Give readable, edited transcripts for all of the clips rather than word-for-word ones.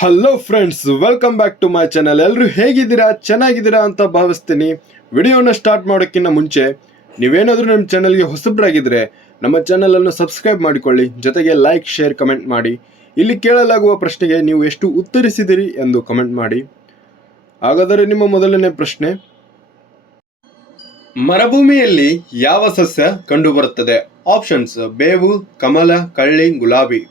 Hello friends, welcome back to my channel. ಎಲ್ಲರೂ ಹೇಗಿದ್ದೀರಾ? ಚೆನ್ನಾಗಿದ್ದೀರಾ ಅಂತ ಭಾವಿಸ್ತೀನಿ. ವಿಡಿಯೋನ ಸ್ಟಾರ್ಟ್ ಮಾಡೋಕ್ಕಿಂತ ಮುಂಚೆ ನೀವೇನಾದರೂ ನಮ್ಮ ಚಾನಲ್ಗೆ ಹೊಸಬ್ರಾಗಿದ್ದರೆ ನಮ್ಮ ಚಾನಲನ್ನು ಸಬ್ಸ್ಕ್ರೈಬ್ ಮಾಡಿಕೊಳ್ಳಿ, ಜೊತೆಗೆ ಲೈಕ್, ಶೇರ್, ಕಮೆಂಟ್ ಮಾಡಿ. ಇಲ್ಲಿ ಕೇಳಲಾಗುವ ಪ್ರಶ್ನೆಗೆ ನೀವು ಎಷ್ಟು ಉತ್ತರಿಸಿದಿರಿ ಎಂದು ಕಮೆಂಟ್ ಮಾಡಿ. ಹಾಗಾದರೆ ನಿಮ್ಮ ಮೊದಲನೇ ಪ್ರಶ್ನೆ, ಮರುಭೂಮಿಯಲ್ಲಿ ಯಾವ ಸಸ್ಯ ಕಂಡುಬರುತ್ತದೆ? ಆಪ್ಷನ್ಸ್: ಬೇವು, ಕಮಲ, ಕಳ್ಳಿ, ಗುಲಾಬಿ.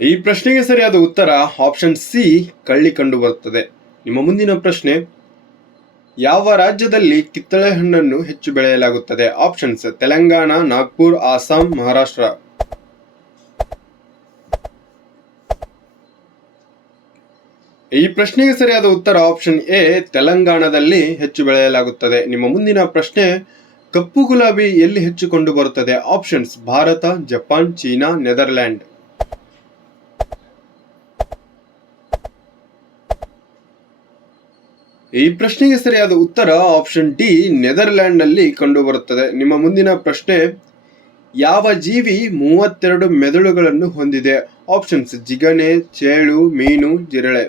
ಈ ಪ್ರಶ್ನೆಗೆ ಸರಿಯಾದ ಉತ್ತರ ಆಪ್ಷನ್ ಸಿ, ಕಳ್ಳಿ ಕಂಡುಬರುತ್ತದೆ. ನಿಮ್ಮ ಮುಂದಿನ ಪ್ರಶ್ನೆ, ಯಾವ ರಾಜ್ಯದಲ್ಲಿ ಕಿತ್ತಳೆ ಹಣ್ಣನ್ನು ಹೆಚ್ಚು ಬೆಳೆಯಲಾಗುತ್ತದೆ? ಆಪ್ಷನ್ಸ್: ತೆಲಂಗಾಣ, ನಾಗ್ಪುರ್, ಅಸ್ಸಾಂ, ಮಹಾರಾಷ್ಟ್ರ. ಈ ಪ್ರಶ್ನೆಗೆ ಸರಿಯಾದ ಉತ್ತರ ಆಪ್ಷನ್ ಎ, ತೆಲಂಗಾಣದಲ್ಲಿ ಹೆಚ್ಚು ಬೆಳೆಯಲಾಗುತ್ತದೆ. ನಿಮ್ಮ ಮುಂದಿನ ಪ್ರಶ್ನೆ, ಕಪ್ಪು ಗುಲಾಬಿ ಎಲ್ಲಿ ಹೆಚ್ಚು ಕಂಡು ಬರುತ್ತದೆ? Options: Bharat, Japan, China, Netherland. ಈ ಪ್ರಶ್ನೆಗೆ ಸರಿಯಾದ ಉತ್ತರ ಆಪ್ಷನ್ ಡಿ, ನೆದರ್ಲ್ಯಾಂಡ್ ನಲ್ಲಿ ಕಂಡುಬರುತ್ತದೆ. ನಿಮ್ಮ ಮುಂದಿನ ಪ್ರಶ್ನೆ, ಯಾವ ಜೀವಿ 32 ಮೆದುಳುಗಳನ್ನು ಹೊಂದಿದೆ? ಆಪ್ಷನ್ಸ್: ಜಿಗಣೆ, ಚೇಳು, ಮೀನು, ಜಿರಳೆ.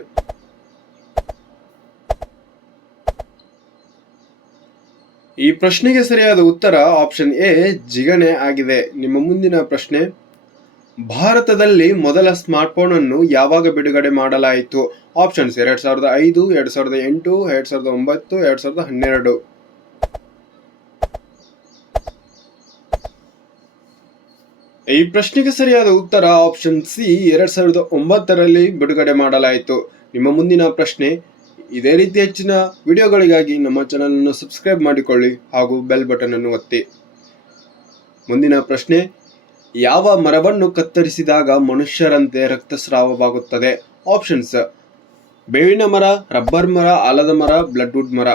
ಈ ಪ್ರಶ್ನೆಗೆ ಸರಿಯಾದ ಉತ್ತರ ಆಪ್ಷನ್ ಎ, ಜಿಗಣೆ ಆಗಿದೆ. ನಿಮ್ಮ ಮುಂದಿನ ಪ್ರಶ್ನೆ, ಭಾರತದಲ್ಲಿ ಮೊದಲ ಸ್ಮಾರ್ಟ್ಫೋನ್ ಅನ್ನು ಯಾವಾಗ ಬಿಡುಗಡೆ ಮಾಡಲಾಯಿತು? ಆಪ್ಷನ್ಸ್: 2005, 2008, 2009, 2012. ಈ ಪ್ರಶ್ನೆಗೆ ಸರಿಯಾದ ಉತ್ತರ ಆಪ್ಷನ್ ಸಿ, 2009ರಲ್ಲಿ ಬಿಡುಗಡೆ ಮಾಡಲಾಯಿತು. ನಿಮ್ಮ ಮುಂದಿನ ಪ್ರಶ್ನೆ, ಇದೇ ರೀತಿ ಹೆಚ್ಚಿನ ವಿಡಿಯೋಗಳಿಗಾಗಿ ನಮ್ಮ ಚಾನಲ್ ಅನ್ನು ಸಬ್ಸ್ಕ್ರೈಬ್ ಮಾಡಿಕೊಳ್ಳಿ ಹಾಗೂ ಬೆಲ್ ಬಟನ್ ಅನ್ನು ಒತ್ತಿ. ಮುಂದಿನ ಪ್ರಶ್ನೆ, ಯಾವ ಮರವನ್ನು ಕತ್ತರಿಸಿದಾಗ ಮನುಷ್ಯರಂತೆ ರಕ್ತಸ್ರಾವವಾಗುತ್ತದೆ? ಆಪ್ಷನ್ಸ್: ಬೇವಿನ ಮರ, ರಬ್ಬರ್ ಮರ, ಆಲದ ಮರ, ಬ್ಲಡ್ವುಡ್ ಮರ.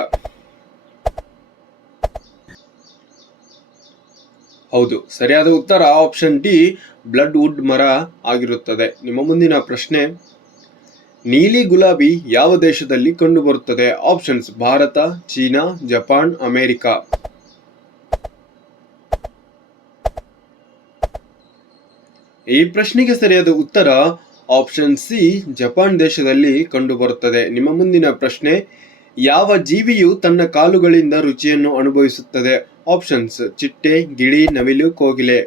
ಹೌದು, ಸರಿಯಾದ ಉತ್ತರ ಆಪ್ಷನ್ ಡಿ, ಬ್ಲಡ್ವುಡ್ ಮರ ಆಗಿರುತ್ತದೆ. ನಿಮ್ಮ ಮುಂದಿನ ಪ್ರಶ್ನೆ, ನೀಲಿ ಗುಲಾಬಿ ಯಾವ ದೇಶದಲ್ಲಿ ಕಂಡುಬರುತ್ತದೆ? Options: Bharat, China, Japan, America. ಈ ಪ್ರಶ್ನೆಗೆ ಸರಿಯಾದ ಉತ್ತರ ಆಪ್ಷನ್ ಸಿ, ಜಪಾನ್ ದೇಶದಲ್ಲಿ ಕಂಡುಬರುತ್ತದೆ. ನಿಮ್ಮ ಮುಂದಿನ ಪ್ರಶ್ನೆ, ಯಾವ ಜೀವಿಯು ತನ್ನ ಕಾಲುಗಳಿಂದ ರುಚಿಯನ್ನು ಅನುಭವಿಸುತ್ತದೆ? ಆಪ್ಷನ್ಸ್: ಚಿಟ್ಟೆ, ಗಿಳಿ, ನವಿಲು, ಕೋಗಿಲೆ.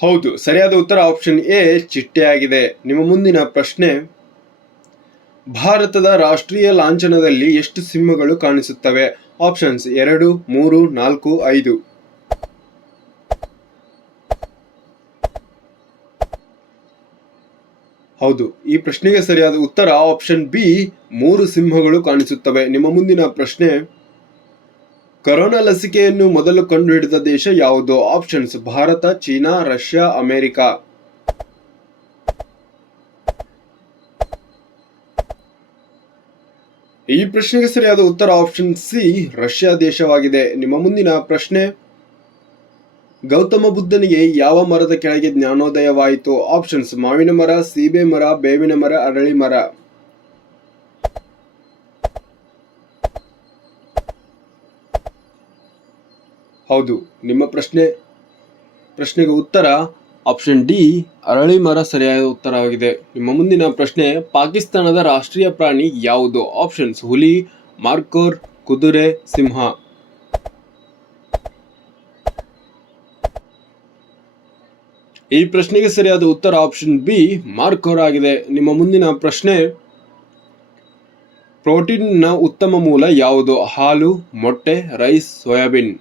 ಹೌದು, ಸರಿಯಾದ ಉತ್ತರ ಆಪ್ಷನ್ ಎ, ಚಿಟ್ಟೆ ಆಗಿದೆ. ನಿಮ್ಮ ಮುಂದಿನ ಪ್ರಶ್ನೆ, ಭಾರತದ ರಾಷ್ಟ್ರೀಯ ಲಾಂಛನದಲ್ಲಿ ಎಷ್ಟು ಸಿಂಹಗಳು ಕಾಣಿಸುತ್ತವೆ? ಆಪ್ಷನ್ಸ್: 2, 3, 4, 5. ಹೌದು, ಈ ಪ್ರಶ್ನೆಗೆ ಸರಿಯಾದ ಉತ್ತರ ಆಪ್ಷನ್ ಬಿ, 3 ಸಿಂಹಗಳು ಕಾಣಿಸುತ್ತವೆ. ನಿಮ್ಮ ಮುಂದಿನ ಪ್ರಶ್ನೆ, ಕೊರೋನಾ ಲಸಿಕೆಯನ್ನು ಮೊದಲು ಕಂಡುಹಿಡಿದ ದೇಶ ಯಾವುದು? Options: Bharat, China, Russia, America. ಈ ಪ್ರಶ್ನೆಗೆ ಸರಿಯಾದ ಉತ್ತರ ಆಪ್ಷನ್ ಸಿ, ರಷ್ಯಾ ದೇಶವಾಗಿದೆ. ನಿಮ್ಮ ಮುಂದಿನ ಪ್ರಶ್ನೆ, ಗೌತಮ ಬುದ್ಧನಿಗೆ ಯಾವ ಮರದ ಕೆಳಗೆ ಜ್ಞಾನೋದಯವಾಯಿತು? ಆಪ್ಷನ್ಸ್: ಮಾವಿನ ಮರ, ಸೀಬೆ ಮರ, ಬೇವಿನ ಮರ, ಅರಳಿ ಮರ. ಹೌದು, ನಿಮ್ಮ ಪ್ರಶ್ನೆಗೆ ಉತ್ತರ ಆಪ್ಷನ್ ಡಿ, ಅರಳಿ ಮರ ಸರಿಯಾದ ಉತ್ತರವಾಗಿದೆ. ನಿಮ್ಮ ಮುಂದಿನ ಪ್ರಶ್ನೆ, ಪಾಕಿಸ್ತಾನದ ರಾಷ್ಟ್ರೀಯ ಪ್ರಾಣಿ ಯಾವುದು? ಆಪ್ಷನ್ಸ್: ಹುಲಿ, ಮಾರ್ಕೋರ್, ಕುದುರೆ, ಸಿಂಹ. ಈ ಪ್ರಶ್ನೆಗೆ ಸರಿಯಾದ ಉತ್ತರ ಆಪ್ಷನ್ ಬಿ, ಮಾರ್ಕೋರ್ ಆಗಿದೆ. ನಿಮ್ಮ ಮುಂದಿನ ಪ್ರಶ್ನೆ, ಪ್ರೋಟೀನ್ನ ಉತ್ತಮ ಮೂಲ ಯಾವುದು? ಹಾಲು, ಮೊಟ್ಟೆ, ರೈಸ್, ಸೋಯಾಬೀನ್.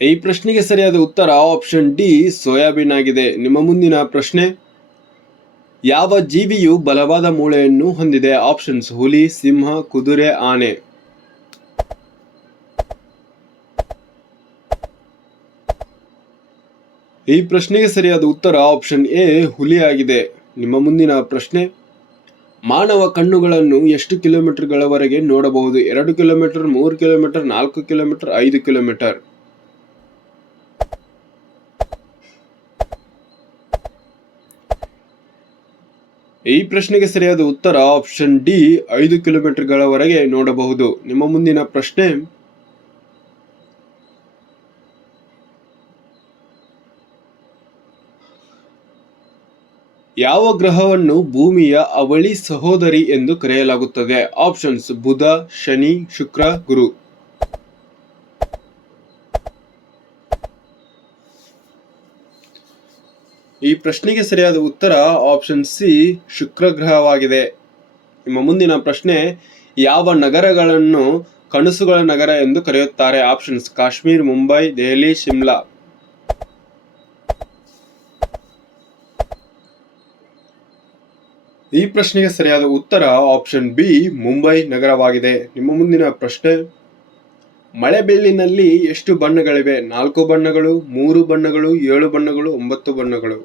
ಈ ಪ್ರಶ್ನೆಗೆ ಸರಿಯಾದ ಉತ್ತರ ಆಪ್ಷನ್ ಡಿ, ಸೋಯಾಬೀನ್ ಆಗಿದೆ. ನಿಮ್ಮ ಮುಂದಿನ ಪ್ರಶ್ನೆ, ಯಾವ ಜೀವಿಯು ಬಲವಾದ ಮೂಳೆಯನ್ನು ಹೊಂದಿದೆ? ಆಪ್ಷನ್ಸ್: ಹುಲಿ, ಸಿಂಹ, ಕುದುರೆ, ಆನೆ. ಈ ಪ್ರಶ್ನೆಗೆ ಸರಿಯಾದ ಉತ್ತರ ಆಪ್ಷನ್ ಎ, ಹುಲಿ ಆಗಿದೆ. ನಿಮ್ಮ ಮುಂದಿನ ಪ್ರಶ್ನೆ, ಮಾನವ ಕಣ್ಣುಗಳನ್ನು ಎಷ್ಟು ಕಿಲೋಮೀಟರ್ಗಳವರೆಗೆ ನೋಡಬಹುದು? 2 ಕಿಲೋಮೀಟರ್, 3 ಕಿಲೋಮೀಟರ್, 4 ಕಿಲೋಮೀಟರ್, 5 ಕಿಲೋಮೀಟರ್. ಈ ಪ್ರಶ್ನೆಗೆ ಸರಿಯಾದ ಉತ್ತರ ಆಪ್ಷನ್ ಡಿ 5 ಕಿಲೋಮೀಟರ್ಗಳವರೆಗೆ ನೋಡಬಹುದು. ನಿಮ್ಮ ಮುಂದಿನ ಪ್ರಶ್ನೆ, ಯಾವ ಗ್ರಹವನ್ನು ಭೂಮಿಯ ಅವಳಿ ಸಹೋದರಿ ಎಂದು ಕರೆಯಲಾಗುತ್ತದೆ? ಆಪ್ಷನ್ಸ್: ಬುಧ, ಶನಿ, ಶುಕ್ರ, ಗುರು. ಈ ಪ್ರಶ್ನೆಗೆ ಸರಿಯಾದ ಉತ್ತರ ಆಪ್ಷನ್ ಸಿ ಶುಕ್ರ ಗ್ರಹವಾಗಿದೆ. ನಿಮ್ಮ ಮುಂದಿನ ಪ್ರಶ್ನೆ, ಯಾವ ನಗರಗಳನ್ನು ಕನಸುಗಳ ನಗರ ಎಂದು ಕರೆಯುತ್ತಾರೆ? ಆಪ್ಷನ್ಸ್: ಕಾಶ್ಮೀರ್, ಮುಂಬೈ, ದೆಹಲಿ, ಶಿಮ್ಲಾ. ಈ ಪ್ರಶ್ನೆಗೆ ಸರಿಯಾದ ಉತ್ತರ ಆಪ್ಷನ್ ಬಿ ಮುಂಬೈ ನಗರವಾಗಿದೆ. ನಿಮ್ಮ ಮುಂದಿನ ಪ್ರಶ್ನೆ, ಮಳೆಬೆಳ್ಳಿನಲ್ಲಿ ಎಷ್ಟು ಬಣ್ಣಗಳಿವೆ? 4 ಬಣ್ಣಗಳು, 3 ಬಣ್ಣಗಳು, 7 ಬಣ್ಣಗಳು, 9 ಬಣ್ಣಗಳು.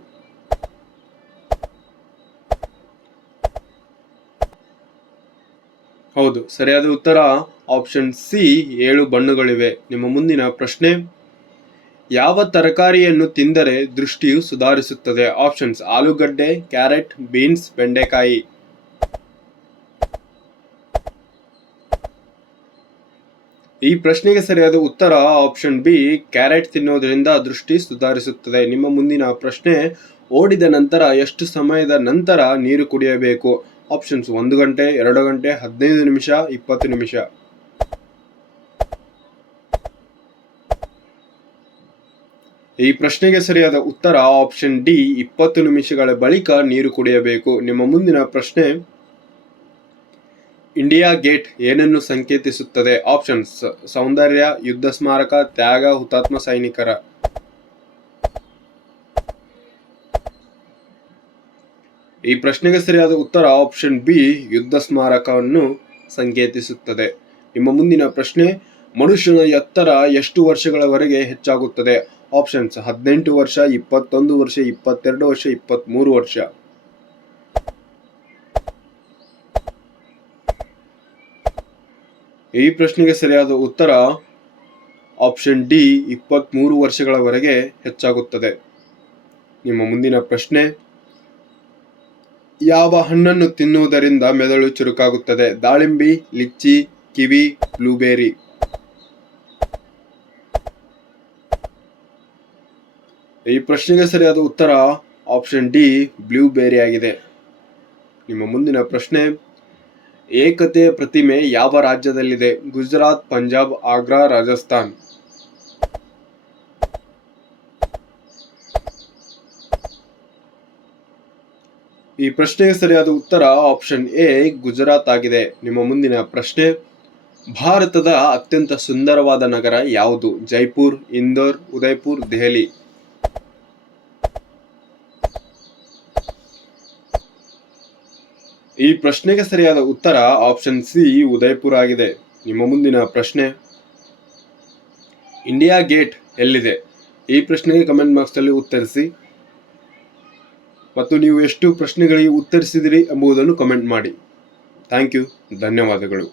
ಹೌದು, ಸರಿಯಾದ ಉತ್ತರ ಆಪ್ಷನ್ ಸಿ 7 ಬಣ್ಣಗಳಿವೆ. ನಿಮ್ಮ ಮುಂದಿನ ಪ್ರಶ್ನೆ, ಯಾವ ತರಕಾರಿಯನ್ನು ತಿಂದರೆ ದೃಷ್ಟಿಯು ಸುಧಾರಿಸುತ್ತದೆ? ಆಪ್ಷನ್ಸ್: ಆಲೂಗಡ್ಡೆ, ಕ್ಯಾರೆಟ್, ಬೀನ್ಸ್, ಬೆಂಡೆಕಾಯಿ. ಈ ಪ್ರಶ್ನೆಗೆ ಸರಿಯಾದ ಉತ್ತರ ಆಪ್ಷನ್ ಬಿ ಕ್ಯಾರೆಟ್ ತಿನ್ನೋದ್ರಿಂದ ದೃಷ್ಟಿ ಸುಧಾರಿಸುತ್ತದೆ. ನಿಮ್ಮ ಮುಂದಿನ ಪ್ರಶ್ನೆ, ಓಡಿದ ನಂತರ ಎಷ್ಟು ಸಮಯದ ನಂತರ ನೀರು ಕುಡಿಯಬೇಕು? ಆಪ್ಷನ್ಸ್: 1 ಗಂಟೆ, 2 ಗಂಟೆ, 15 ನಿಮಿಷ, 20 ನಿಮಿಷ. ಈ ಪ್ರಶ್ನೆಗೆ ಸರಿಯಾದ ಉತ್ತರ ಆಪ್ಷನ್ ಡಿ 20 ನಿಮಿಷಗಳ ಬಳಿಕ ನೀರು ಕುಡಿಯಬೇಕು. ನಿಮ್ಮ ಮುಂದಿನ ಪ್ರಶ್ನೆ, ಇಂಡಿಯಾ ಗೇಟ್ ಏನನ್ನು ಸಂಕೇತಿಸುತ್ತದೆ? ಆಪ್ಷನ್ಸ್: ಸೌಂದರ್ಯ, ಯುದ್ಧ ಸ್ಮಾರಕ, ತ್ಯಾಗ, ಹುತಾತ್ಮ ಸೈನಿಕರ. ಈ ಪ್ರಶ್ನೆಗೆ ಸರಿಯಾದ ಉತ್ತರ ಆಪ್ಷನ್ ಬಿ ಯುದ್ಧ ಸ್ಮಾರಕವನ್ನು ಸಂಕೇತಿಸುತ್ತದೆ. ನಿಮ್ಮ ಮುಂದಿನ ಪ್ರಶ್ನೆ, ಮನುಷ್ಯನ ಎತ್ತರ ಎಷ್ಟು ವರ್ಷಗಳವರೆಗೆ ಹೆಚ್ಚಾಗುತ್ತದೆ? ಆಪ್ಷನ್ಸ್: 18 ವರ್ಷ, 21 ವರ್ಷ, 22 ವರ್ಷ, 23 ವರ್ಷ. ಈ ಪ್ರಶ್ನೆಗೆ ಸರಿಯಾದ ಉತ್ತರ ಆಪ್ಷನ್ ಡಿ 23 ವರ್ಷಗಳವರೆಗೆ ಹೆಚ್ಚಾಗುತ್ತದೆ. ನಿಮ್ಮ ಮುಂದಿನ ಪ್ರಶ್ನೆ, ಯಾವ ಹಣ್ಣನ್ನು ತಿನ್ನುವುದರಿಂದ ಮೆದುಳು ಚುರುಕಾಗುತ್ತದೆ? ದಾಳಿಂಬೆ, ಲಿಚ್ಚಿ, ಕಿವಿ, ಬ್ಲೂಬೆರಿ. ಈ ಪ್ರಶ್ನೆಗೆ ಸರಿಯಾದ ಉತ್ತರ ಆಪ್ಷನ್ ಡಿ ಬ್ಲೂಬೆರಿ ಆಗಿದೆ. ನಿಮ್ಮ ಮುಂದಿನ ಪ್ರಶ್ನೆ, ಏಕತೆಯ ಪ್ರತಿಮೆ ಯಾವ ರಾಜ್ಯದಲ್ಲಿದೆ? ಗುಜರಾತ್, ಪಂಜಾಬ್, ಆಗ್ರಾ, ರಾಜಸ್ಥಾನ್. ಈ ಪ್ರಶ್ನೆಗೆ ಸರಿಯಾದ ಉತ್ತರ ಆಪ್ಷನ್ ಎ ಗುಜರಾತ್ ಆಗಿದೆ. ನಿಮ್ಮ ಮುಂದಿನ ಪ್ರಶ್ನೆ, ಭಾರತದ ಅತ್ಯಂತ ಸುಂದರವಾದ ನಗರ ಯಾವುದು? ಜೈಪುರ್, ಇಂದೋರ್, ಉದಯ್ಪುರ್, ದೆಹಲಿ. ಈ ಪ್ರಶ್ನೆಗೆ ಸರಿಯಾದ ಉತ್ತರ ಆಪ್ಷನ್ ಸಿ ಉದಯ್ಪುರ್ ಆಗಿದೆ. ನಿಮ್ಮ ಮುಂದಿನ ಪ್ರಶ್ನೆ, ಇಂಡಿಯಾ ಗೇಟ್ ಎಲ್ಲಿದೆ? ಈ ಪ್ರಶ್ನೆಗೆ ಕಮೆಂಟ್ ಬಾಕ್ಸ್ ಅಲ್ಲಿ ಉತ್ತರಿಸಿ ಮತ್ತು ನೀವು ಎಷ್ಟು ಪ್ರಶ್ನೆಗಳಿಗೆ ಉತ್ತರಿಸಿದಿರಿ ಎಂಬುದನ್ನು ಕಮೆಂಟ್ ಮಾಡಿ. ಥ್ಯಾಂಕ್ ಯು, ಧನ್ಯವಾದಗಳು.